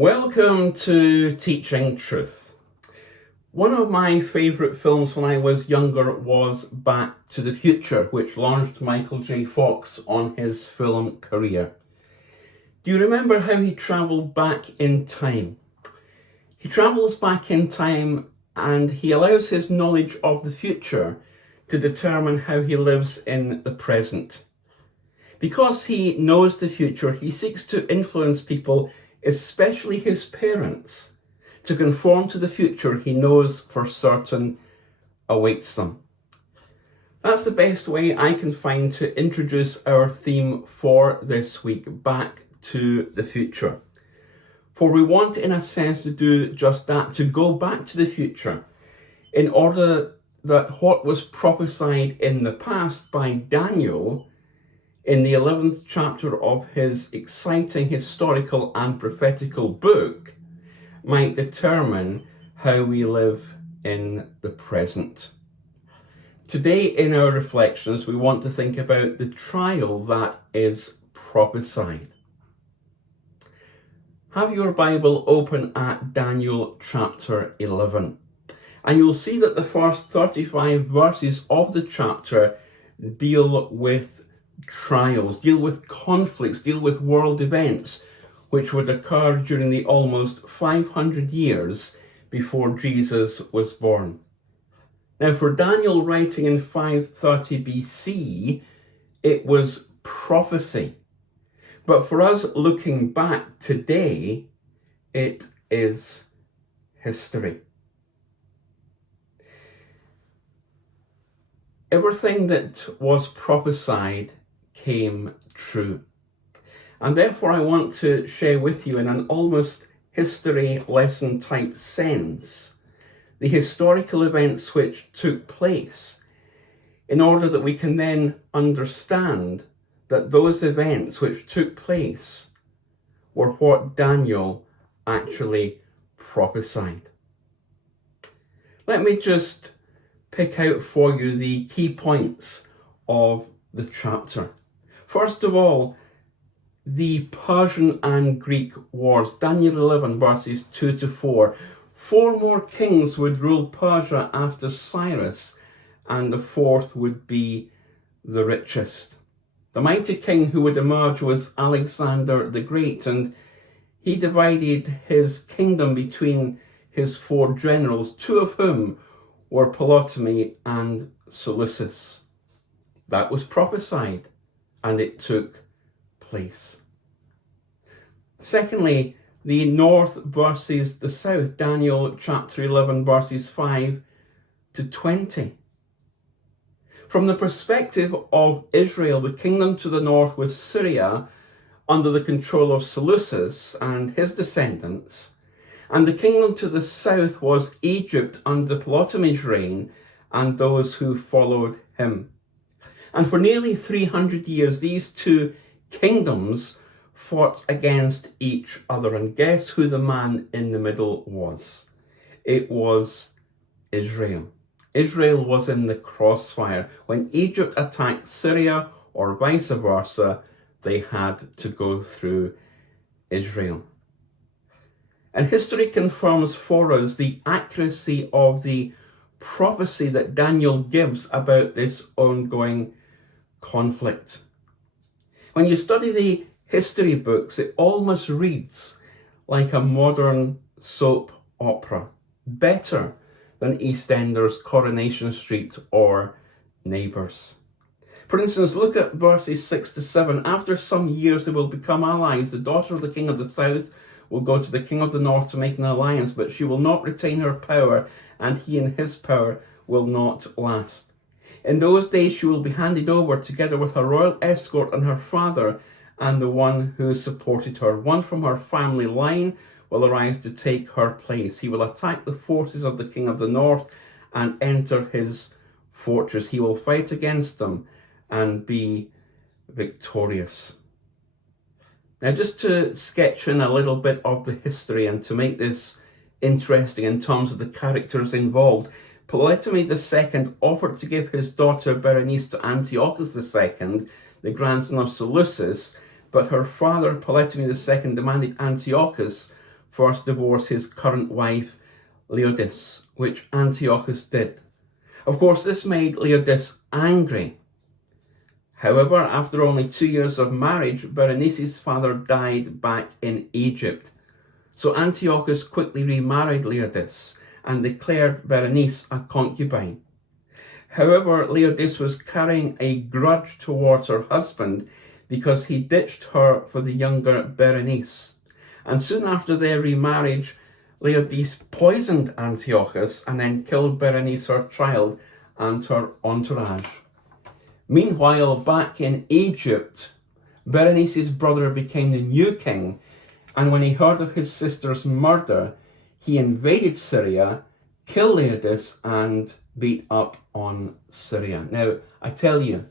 Welcome to Teaching Truth. One of my favourite films when I was younger was Back to the Future, which launched Michael J. Fox on his film career. Do you remember how he travelled back in time? He travels back in time and he allows his knowledge of the future to determine how he lives in the present. Because he knows the future, he seeks to influence people, especially his parents, to conform to the future he knows for certain awaits them. That's the best way I can find to introduce our theme for this week, Back to the Future. For we want, in a sense, to do just that, to go back to the future in order that what was prophesied in the past by Daniel in the 11th chapter of his exciting historical and prophetical book might determine how we live in the present. Today in our reflections, we want to think about the trial that is prophesied. Have your Bible open at Daniel chapter 11, and you'll see that the first 35 verses of the chapter deal with trials, deal with conflicts, deal with world events which would occur during the almost 500 years before Jesus was born. Now, for Daniel writing in 530 BC, it was prophecy. But for us looking back today, it is history. Everything that was prophesied came true. And therefore I want to share with you in an almost history lesson type sense the historical events which took place in order that we can then understand that those events which took place were what Daniel actually prophesied. Let me just pick out for you the key points of the chapter. First of all, the Persian and Greek wars. Daniel 11 verses 2 to 4. 4 more kings would rule Persia after Cyrus, and the fourth would be the richest. The mighty king who would emerge was Alexander the Great, and he divided his kingdom between his 4 generals, 2 of whom were Ptolemy and Seleucus. That was prophesied, and it took place. Secondly, the north versus the south, Daniel chapter 11 verses 5 to 20. From the perspective of Israel, the kingdom to the north was Syria under the control of Seleucus and his descendants, and the kingdom to the south was Egypt under Ptolemy's reign and those who followed him. And for nearly 300 years, these 2 kingdoms fought against each other. And guess who the man in the middle was? It was Israel. Israel was in the crossfire. When Egypt attacked Syria or vice versa, they had to go through Israel. And history confirms for us the accuracy of the prophecy that Daniel gives about this ongoing conflict. When you study the history books, it almost reads like a modern soap opera, better than EastEnders, Coronation Street or Neighbours. For instance, look at verses 6 to 7. After some years they will become allies. The daughter of the king of the south will go to the king of the north to make an alliance, but she will not retain her power, and he and his power will not last. In those days she will be handed over together with her royal escort and her father and the one who supported her. One from her family line will arise to take her place. He will attack the forces of the king of the north and enter his fortress. He will fight against them and be victorious. Now, just to sketch in a little bit of the history and to make this interesting in terms of the characters involved, Ptolemy II offered to give his daughter Berenice to Antiochus II, the grandson of Seleucus, but her father Ptolemy II demanded Antiochus first divorce his current wife Laodice, which Antiochus did. Of course, this made Laodice angry. However, after only 2 years of marriage, Berenice's father died back in Egypt. So Antiochus quickly remarried Laodice and declared Berenice a concubine. However, Laodice was carrying a grudge towards her husband because he ditched her for the younger Berenice. And soon after their remarriage, Laodice poisoned Antiochus and then killed Berenice, her child, and her entourage. Meanwhile, back in Egypt, Berenice's brother became the new king, and when he heard of his sister's murder, he invaded Syria, killed Laodice, and beat up on Syria. Now, I tell you,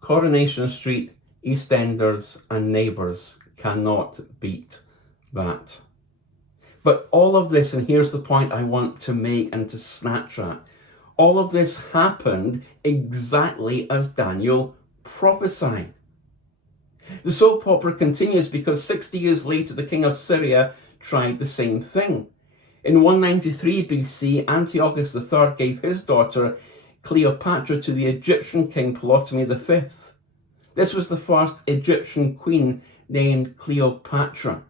Coronation Street, EastEnders, and neighbours cannot beat that. But all of this, and here's the point I want to make and to snatch at, all of this happened exactly as Daniel prophesied. The soap opera continues because 60 years later, the king of Syria tried the same thing. In 193 BC, Antiochus III gave his daughter Cleopatra to the Egyptian king Ptolemy V. This was the first Egyptian queen named Cleopatra,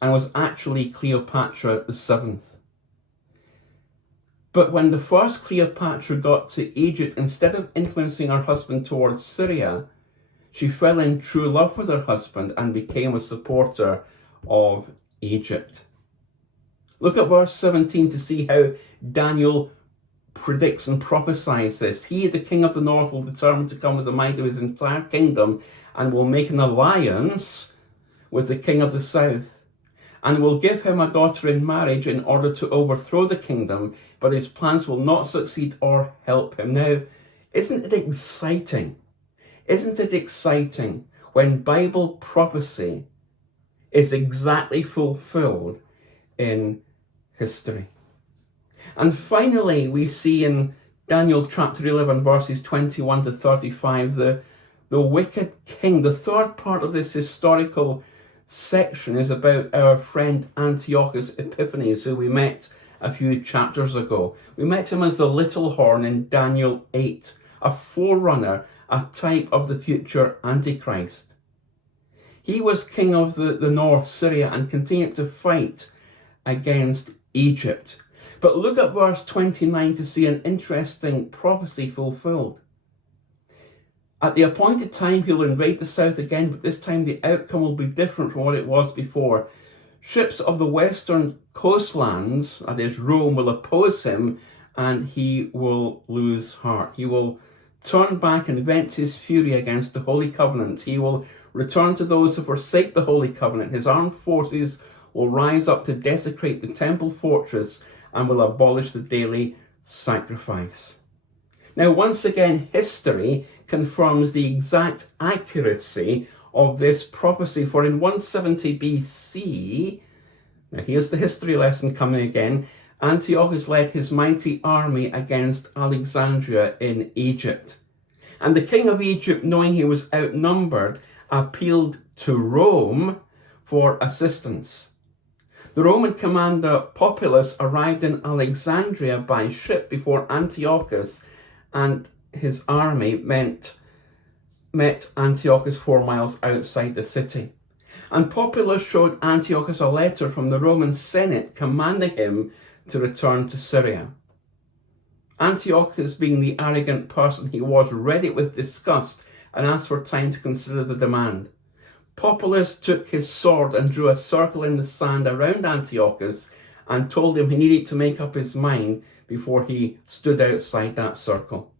and was actually Cleopatra VII. But when the first Cleopatra got to Egypt, instead of influencing her husband towards Syria, she fell in true love with her husband and became a supporter of Egypt. Look at verse 17 to see how Daniel predicts and prophesies this. He, the king of the north, will determine to come with the might of his entire kingdom and will make an alliance with the king of the south, and will give him a daughter in marriage in order to overthrow the kingdom, but his plans will not succeed or help him. Now, isn't it exciting? Isn't it exciting when Bible prophecy is exactly fulfilled in history? And finally, we see in Daniel chapter 11, verses 21 to 35, the wicked king. The third part of this historical section is about our friend Antiochus Epiphanes, who we met a few chapters ago. We met him as the little horn in Daniel 8, a forerunner, a type of the future Antichrist. He was king of the north, Syria, and continued to fight against Egypt. But look at verse 29 to see an interesting prophecy fulfilled. At the appointed time, he'll invade the south again, but this time the outcome will be different from what it was before. Ships of the western coastlands, that is Rome, will oppose him, and he will lose heart. He will turn back and vent his fury against the Holy Covenant. He will return to those who forsake the Holy Covenant. His armed forces will rise up to desecrate the temple fortress and will abolish the daily sacrifice. Now, once again, history confirms the exact accuracy of this prophecy. For in 170 BC, now here's the history lesson coming again, Antiochus led his mighty army against Alexandria in Egypt. And the king of Egypt, knowing he was outnumbered, appealed to Rome for assistance. The Roman commander Populus arrived in Alexandria by ship before Antiochus, and his army met Antiochus 4 miles outside the city. And Populus showed Antiochus a letter from the Roman Senate commanding him to return to Syria. Antiochus, being the arrogant person he was, read it with disgust and asked for time to consider the demand. Populus took his sword and drew a circle in the sand around Antiochus and told him he needed to make up his mind before he stood outside that circle.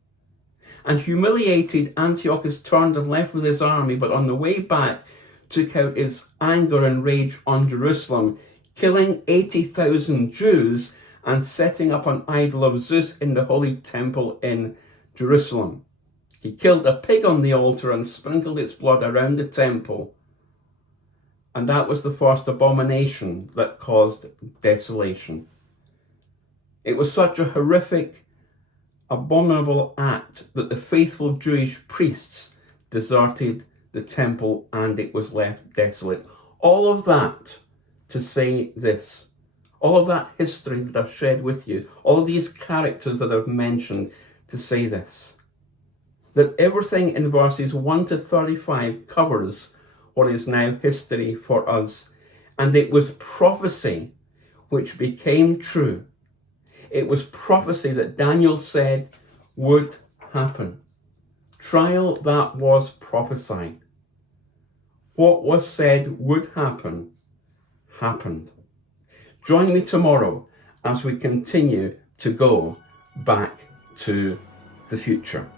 And humiliated, Antiochus turned and left with his army, but on the way back took out his anger and rage on Jerusalem, killing 80,000 Jews and setting up an idol of Zeus in the holy temple in Jerusalem. He killed a pig on the altar and sprinkled its blood around the temple. And that was the first abomination that caused desolation. It was such a horrific, abominable act that the faithful Jewish priests deserted the temple and it was left desolate. All of that to say this. All of that history that I've shared with you, all of these characters that I've mentioned, to say this. That everything in verses 1 to 35 covers what is now history for us. And it was prophecy which became true. It was prophecy that Daniel said would happen. Trial that was prophesied. What was said would happen, happened. Join me tomorrow as we continue to go back to the future.